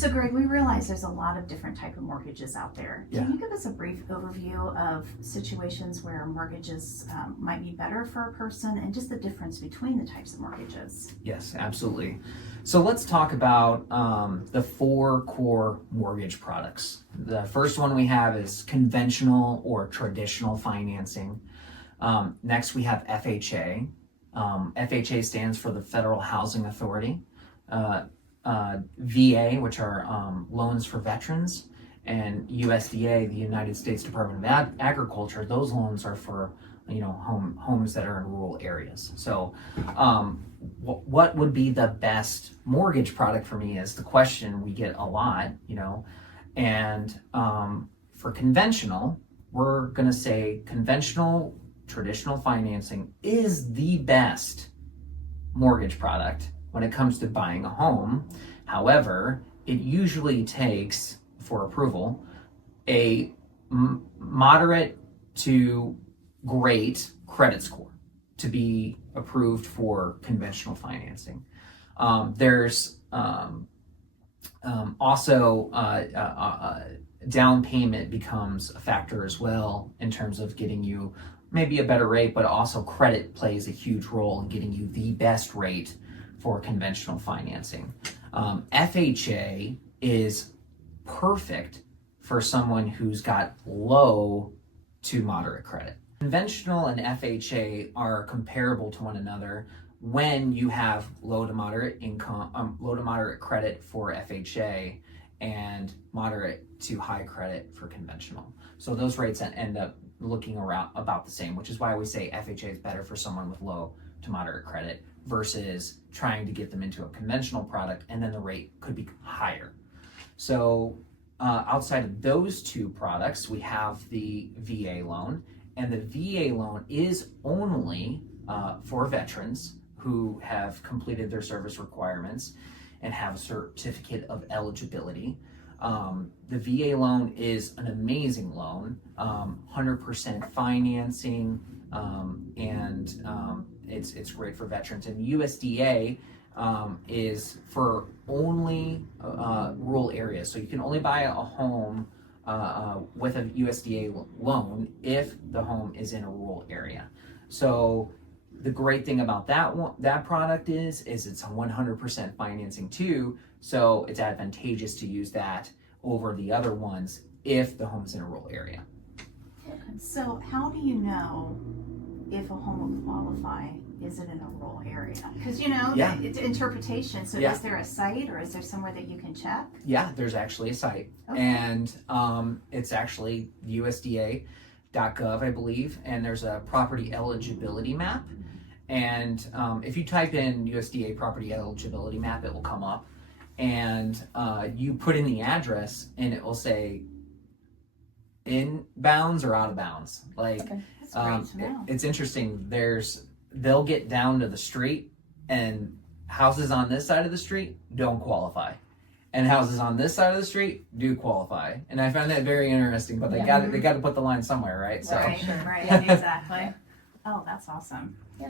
So Greg, we realize there's a lot of different type of mortgages out there. Yeah. Can you give us a brief overview of situations where mortgages might be better for a person and just the difference between the types of mortgages? Yes, absolutely. So let's talk about the 4 core mortgage products. The first one we have is conventional or traditional financing. Next, we have FHA. FHA stands for the Federal Housing Authority. VA, which are loans for veterans, and USDA, the United States Department of Agriculture. Those loans are for homes that are in rural areas. So what would be the best mortgage product for me is the question we get a lot, and for conventional, we're going to say conventional traditional financing is the best mortgage product when it comes to buying a home. However, it usually takes, for approval, a moderate to great credit score to be approved for conventional financing. There's also down payment becomes a factor as well in terms of getting you maybe a better rate, but also credit plays a huge role in getting you the best rate for conventional financing. FHA is perfect for someone who's got low to moderate credit. Conventional and FHA are comparable to one another when you have low to moderate income, low to moderate credit for FHA and moderate to high credit for conventional. So those rates end up looking around about the same, which is why we say FHA is better for someone with low to moderate credit versus trying to get them into a conventional product, and then the rate could be higher. So outside of those 2 products, we have the VA loan, and the VA loan is only for veterans who have completed their service requirements and have a certificate of eligibility. The VA loan is an amazing loan, 100% financing, and it's great for veterans. And USDA is for only rural areas. So you can only buy a home with a USDA loan if the home is in a rural area. So the great thing about that product is it's 100% financing too. So it's advantageous to use that over the other ones if the home's in a rural area. So how do you know if a home will qualify? Is it in a rural area? Because it's interpretation. So is there a site or is there somewhere that you can check? Yeah, there's actually a site. Okay. And it's actually USDA.gov, I believe, and there's a property eligibility map. And if you type in USDA property eligibility map, it will come up. And you put in the address and it will say in bounds or out of bounds. Like, okay. That's great to know. It's interesting. They'll get down to the street and houses on this side of the street don't qualify. And houses on this side of the street do qualify. And I found that very interesting, but they got to put the line somewhere, right? Right, right, exactly. Oh, that's awesome.